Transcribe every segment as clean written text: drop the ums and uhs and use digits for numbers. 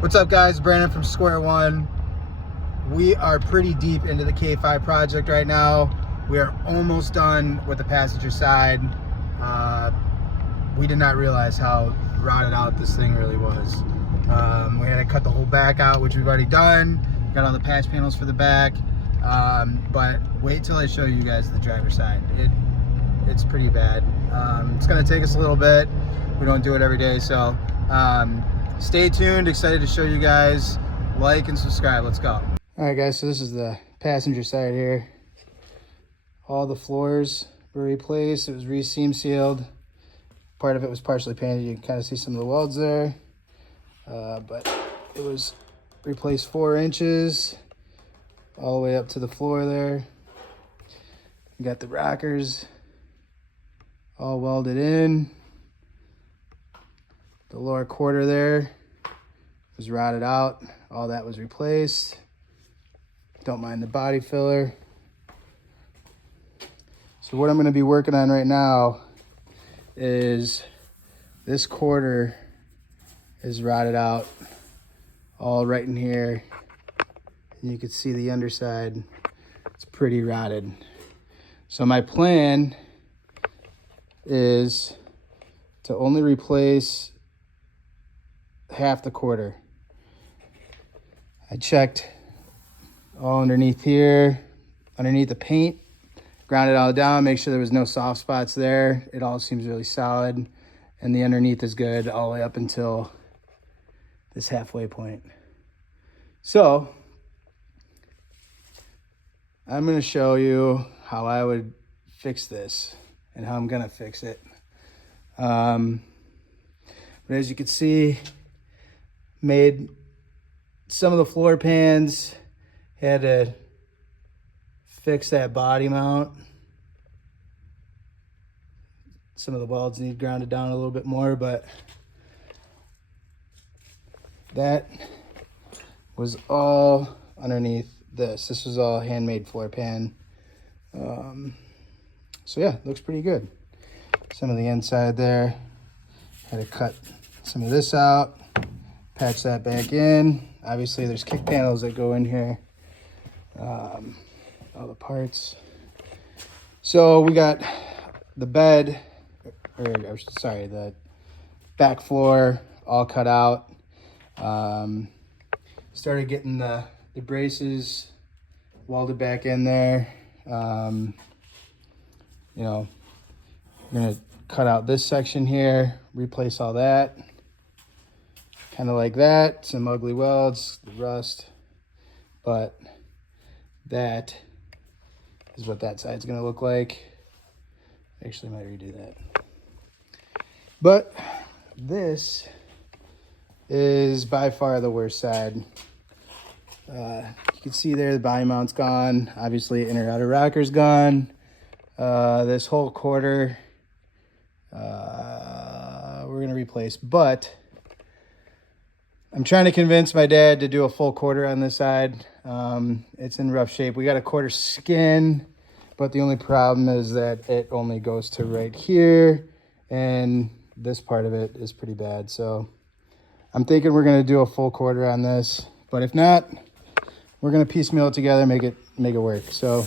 What's up, guys? Brandon from Squareone. We are pretty deep into the K5 project right now. We are almost done with the passenger side. We did not realize how rotted out this thing really was. We had to cut the whole back out, which we've already done. Got all the patch panels for the back. But wait till I show you guys the driver's side. It's pretty bad. It's gonna take us a little bit. We don't do it every day, so stay tuned. Excited to show you guys. Like and subscribe. Let's go. All right, guys, so this is the passenger side here. All the floors were replaced. It was re-seam sealed. Part of it was partially painted. You can kind of see some of the welds there. But it was replaced 4 inches all the way up to the floor there. You got the rockers all welded in. The lower quarter there was rotted out. All that was replaced. Don't mind the body filler. So what I'm going to be working on right now is this quarter is rotted out all right in here. And you can see the underside. It's pretty rotted. So my plan is to only replace half the quarter. I checked all underneath here, underneath the paint, ground it all down, make sure there was no soft spots there. It all seems really solid, and the underneath is good all the way up until this halfway point. So I'm going to show you how I would fix this and how I'm going to fix it. But as you can see, made some of the floor pans, had to fix that body mount. Some of the welds need grounded down a little bit more, but that was all underneath this. This was all handmade floor pan. So yeah, looks pretty good. Some of the inside there, had to cut some of this out, patch that back in. Obviously there's kick panels that go in here, all the parts. So we got the bed, or sorry, the back floor all cut out. Started getting the braces welded back in there. You know, I'm gonna cut out this section here, replace all that. Kind of like that, some ugly welds, the rust, but that is what that side's gonna look like. Actually, I might redo that. But this is by far the worst side. You can see there the body mount's gone. Obviously, inner outer rocker's gone. This whole quarter, we're gonna replace, but I'm trying to convince my dad to do a full quarter on this side. It's in rough shape. We got a quarter skin, but the only problem is that it only goes to right here, and this part of it is pretty bad. So I'm thinking we're gonna do a full quarter on this, but if not, we're gonna piecemeal it together, make it work. So,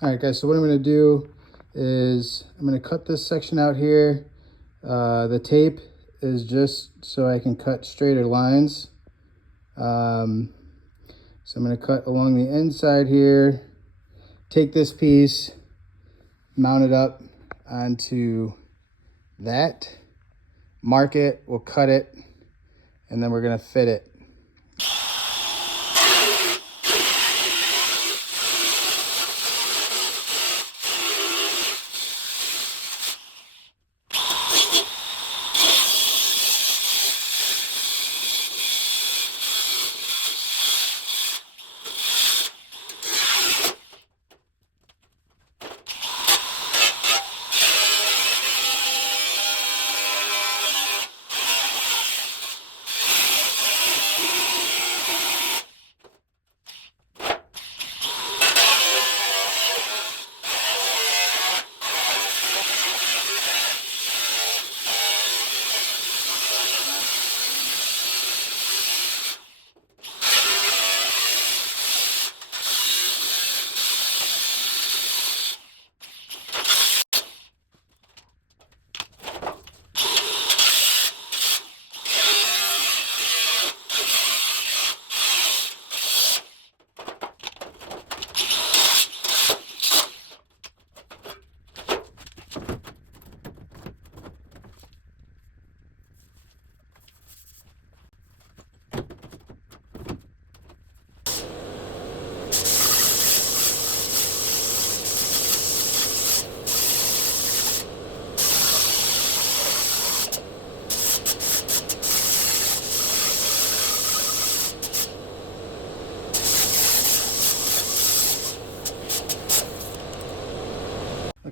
all right, guys. So what I'm gonna do is I'm gonna cut this section out here. The tape is just so I can cut straighter lines. So I'm going to cut along the inside here, take this piece, mount it up onto that, mark it, we'll cut it, and then we're going to fit it.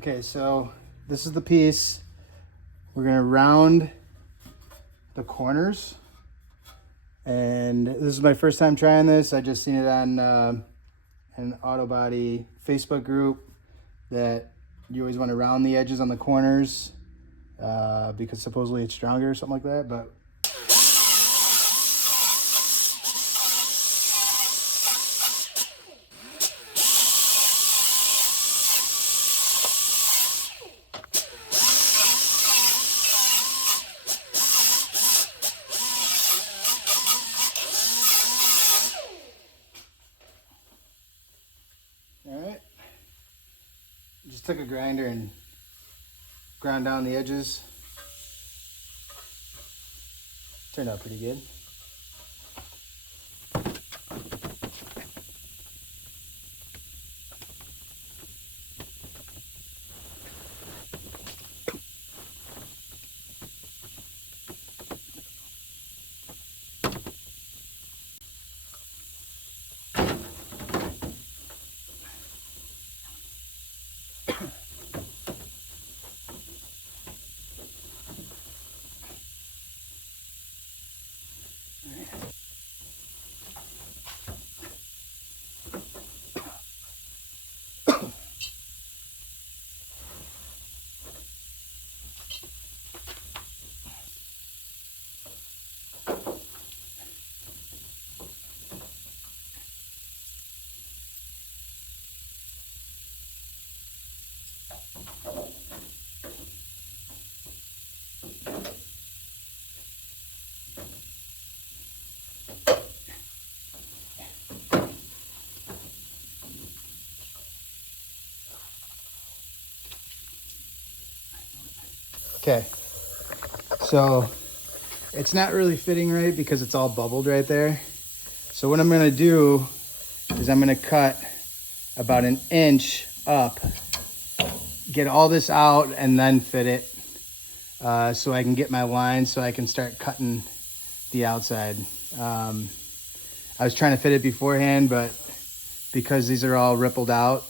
Okay, so this is the piece. We're gonna round the corners. And this is my first time trying this. I just seen it on an auto body Facebook group that you always want to round the edges on the corners because supposedly it's stronger or something like that. But all right, just took a grinder and ground down the edges. Turned out pretty good. Okay, so it's not really fitting right because it's all bubbled right there. So what I'm gonna do is I'm gonna cut about an inch up, get all this out, and then fit it so I can get my line so I can start cutting the outside. I was trying to fit it beforehand, but because these are all rippled out,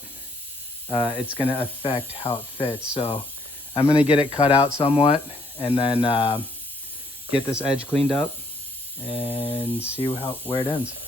it's gonna affect how it fits. So I'm gonna get it cut out somewhat and then get this edge cleaned up and see where it ends.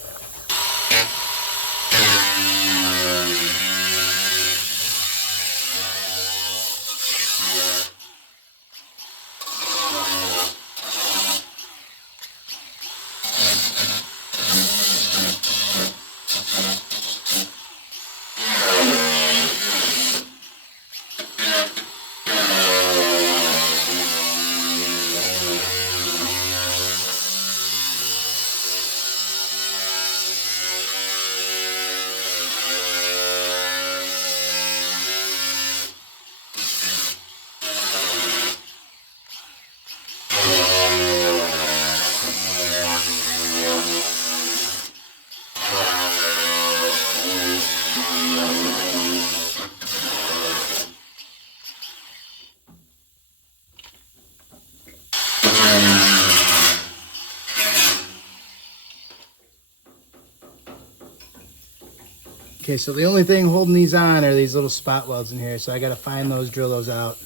Okay, so the only thing holding these on are these little spot welds in here. So I gotta find those, drill those out.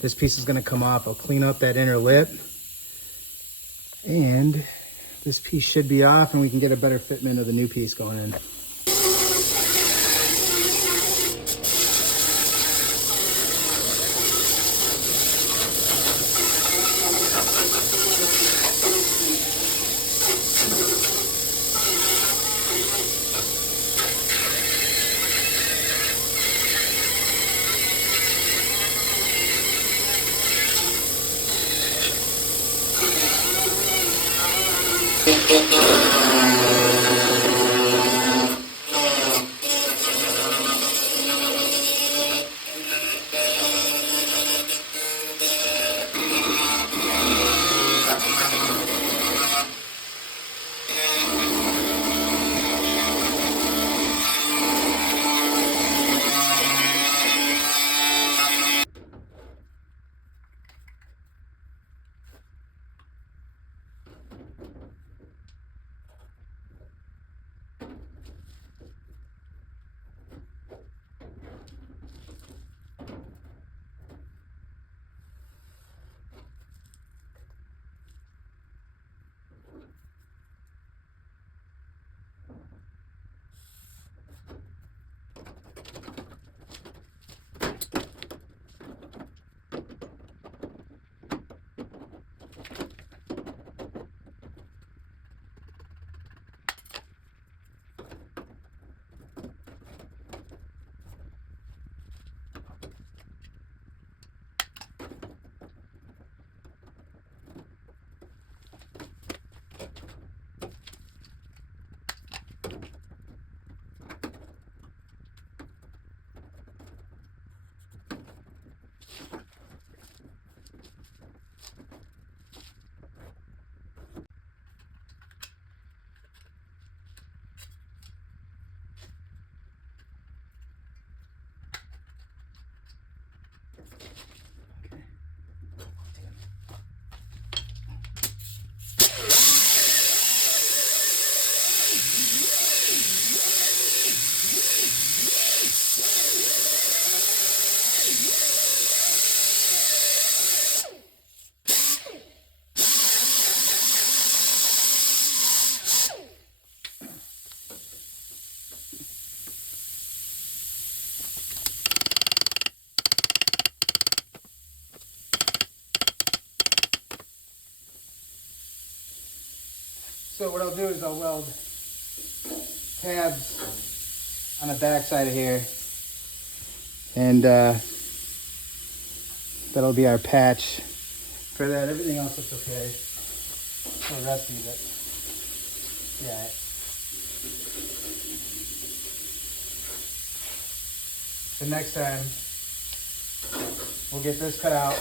This piece is gonna come off. I'll clean up that inner lip. And this piece should be off and we can get a better fitment of the new piece going in. So what I'll do is I'll weld tabs on the back side of here, and that'll be our patch for that. Everything else looks okay. It's a little rusty, but yeah. So next time we'll get this cut out.